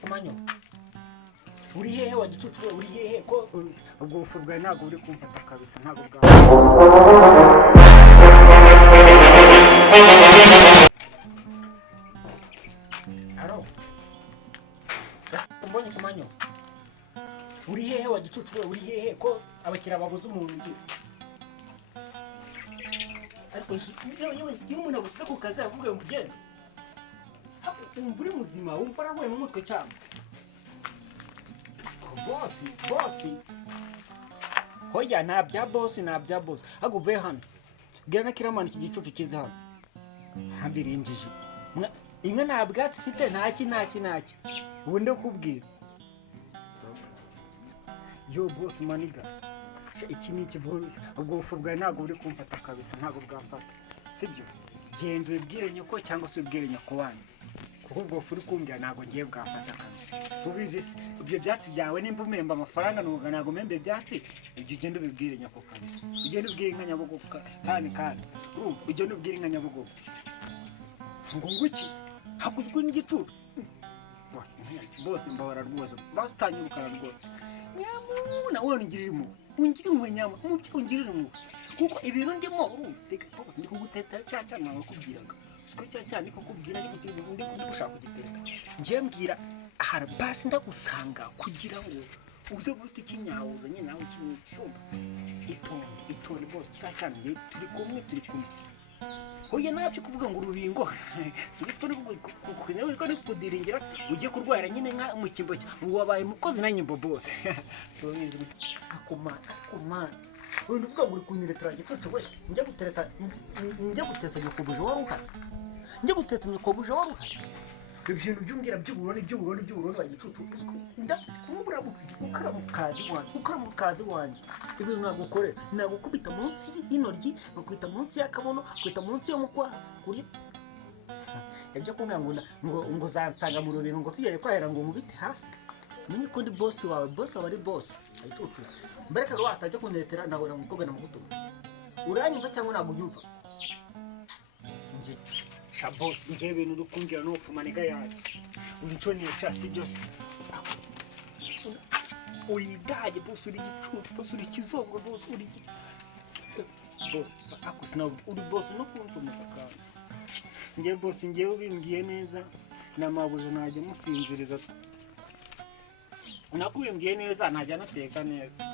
kumanyo uri hehe wa gicucu uri hehe ko ubwo bufurwa ntago uri kumfata kabisa ntago bwa aro mbonye kumanyo uri hehe wa gicucu uri hehe ko abakira babuze umuntu ngi ariko iyo umuntu agusize ku kazi avuga ngo ugende umva uri muzima wumva arahuye mu mutwe cyane bosi hoya nta bya bosi ahubwo uvuye hano bwira na kiramani iki gicucu kiza hano ntabirinjije inka nta bwatsi ifite ntaki ubu ndakubwira yo bosi maniga iki ni ikivuye ubwo bufu bwawe ntabwo buri kumfata kabisa ntabwo bwamfata sibyo genda ubibwire nyoko cyangwa se ubibwire nyoko wanyu kuko ubwo bufu uri kumbwira ntabwo ngiye bwamfata kabisa ubizi se ibyo byatsi byawe nimba umemba amafaranga ntabwo umembe ibyatsi ibyo ugenda ubibwire nyoko kabisa ugenda ubwire inka nyabugogo kandi ugenda ubwire inka nyabugogo ngo nguki hakuzwe n'igicucu bose mbabara rwose basutanyirukana rwose nyamuna wowe ungirire nyama ungirire mu kuko ibintu ndimo uruteka bose ndi kuguteta cyane nakubwiraga siko cyane niko kubwira ariko ndi gushaka kugitereka ngiye mbwira ahara basi ndagusanga kugira ngo uze guhita ikinyawuza nyine nawe cyumba itonde bose cyane turi kumwe hoye nabyo kuvuga ngo urubingo sibitswe no kudiringira ujye kurwara nyine nka mu kimbo wabaye mukozi na nyimbo bose so bizwi akomana undi uvuga ngo uri kunyiretera gicucu we njye guteza nyokobuje waruhari ibintu byumbwira by'uburoni bagicucu ndakuburamutse ukaramukazi wanje ibintu nagukore nagukubita munsi y'intoryi bakubita munsi y'akabono bakubita munsi yo mukwa kuri ibyo kuvuga ngo zansanga mu rubingo ngo tugere kwahera ngo nkubite hasi menye ko ndi boss wawe ari boss ayicucu mbereka ro atajya kunetera ndahora mu mukobwa na mugutu uranyumva cyangwa nagunyumva nje Shabos ngiye ibintu dukumbira no fumanega yaje unco ni cyasi byose uyidaje boss uri gicucu boss uri kizongo boss uri boss akusina uri boss no kuntumaka ngiye boss ngiye ubimbwiye neza namabuze najye musinziriza nakubimbwiye neza najya nateka neza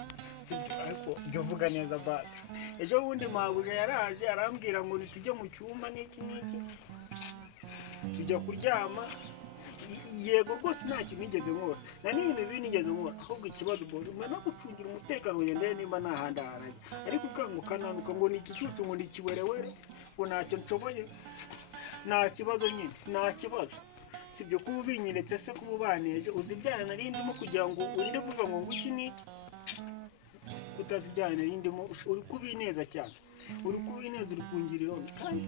ariko byo vuga neza basi ejo bundi mabuje yaraje arambwira ngo nitujye mu cyumba n'iki tujya kuryama yego rwose nta kintu nigeze nkora na n'ibintu bibi nigeze nkora ahubwo ikibazo boje no gucungira umutekano wendeye nimba nahanda harajye ariko ukanguka nanuka ngo ni igicucu ngo ni kiwerewere ngo ntacyo nshoboye nta kibazo nyine nta kibazo sibyo kuba ubinyeretse se kuba ubaneje uzi ibyana narindimo kugira ngo urinde kuvuga ngo nguki niki utazi ibyana narindimo uri kubineza cyane uri kungirira kandi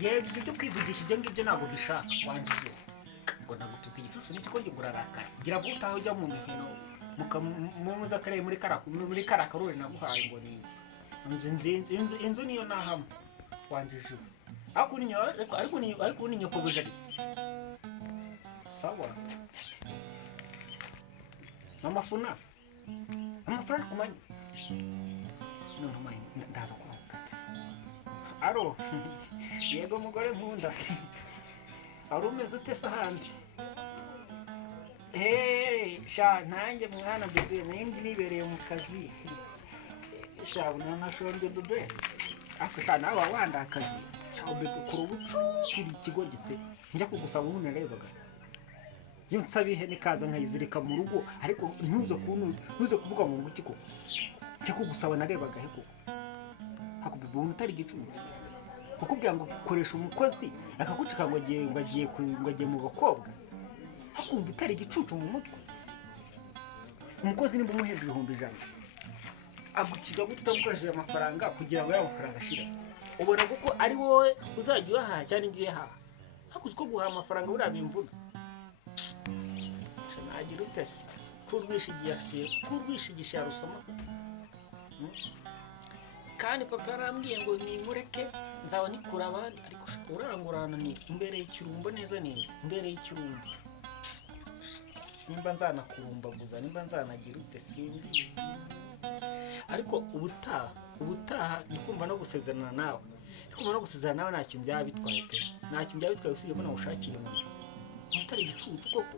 yego byo kwivugisha ibyo ngibyo ntabwo bishaka wanjije ngo nagutuze igicucu n'icyo ngi burarakara gira vuba utaho ujya mu mihino muza kare muri karakarore naguhaye ngo ni inzu niyo nahama wanjije ariko ni nyoko bujari sawa amafaranga kumanya no manya ndaza kuruka aro yego mugore nkunda arumeze ute sahandi sha nanjye mwana bebe nindi nibereye mu kazi sha unanashonje bebe ako sha nawe wanda akazi sha bebe kurubucu kiri kigo gite njya kugusaba umuntu narebaga yo nsabihe nikaza nkayizirika mu rugo ariko ntuze kuvuga ngo nguki ko cyo kugusaba narebaga heko hako bebe utari gicucu kukubwira ngo koresha umukozi akagucika ngo agiye mu bakobwa hakumva utari igicucu mu mutwe umukozi nimba umuhemba 100 agukiga gutamukoresheje amafaranga kugira ngo y'amafaranga ashira ubona kuko ari wowe uzajya uhaha cyane ngiye haha hakuzi ko guha amafaranga urabimvuna nagira utese kurwishigisha rusoma kandi papa yarambwiye ngo nimureke nzaba nikura abandi, ariko urangurana ni imbere y'ikirumbo neza neza, imbere y'ikirumbo. Nimba nzanakurumbaguza, nimba nzanagira ute simbi, ariko ubutaha ndikumva no gusezerana nawe, nta kintu byaba bitwaye pe, nta kintu byaba bitwaye usibye ko nawushakira umuntu utari igicucu koko.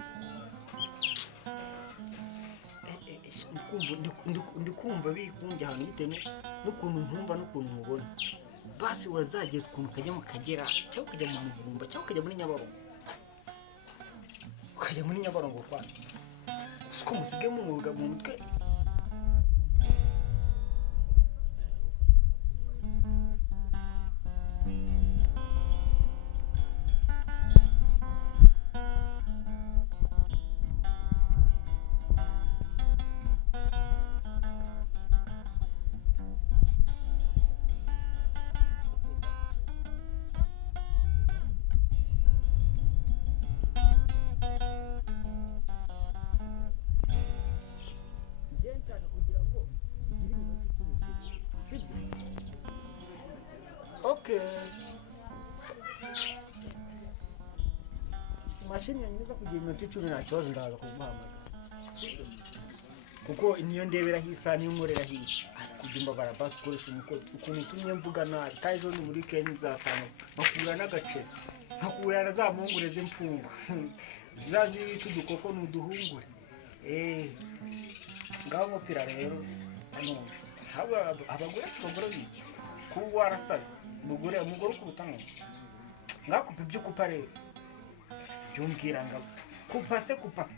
Ndikumva bikunjye ahantu bitewe n'ukuntu nkumva n'ukuntu mubona. Basi wazageza ukuntu ukajya mu Kagera cyangwa ukajya mu Muvumba cyangwa ukajya muri Nyabarongo, Rwanda, siko musige mu muruga mu mutwe. Okay. Mashini yanyuza kugira iminota 10 nta kibazo ndaza kuguhamagara. Kuko niyo ndebera hisa niyo murera hici. Kujumba barabasi koresha umukozi. Ukuntu tumye mvuga nabi. Kaizo ni muri Kenya zatano. Makura n'agace. Makura nazamungureze imfungo. Zazi tudukoko nuduhungure. Ngaho ngopira rero hano. Abagore biki. Kuba warasaze. Umugore ukubutanga ngakupa ibyo kupa rero byumbwira ngabo kupa se kupa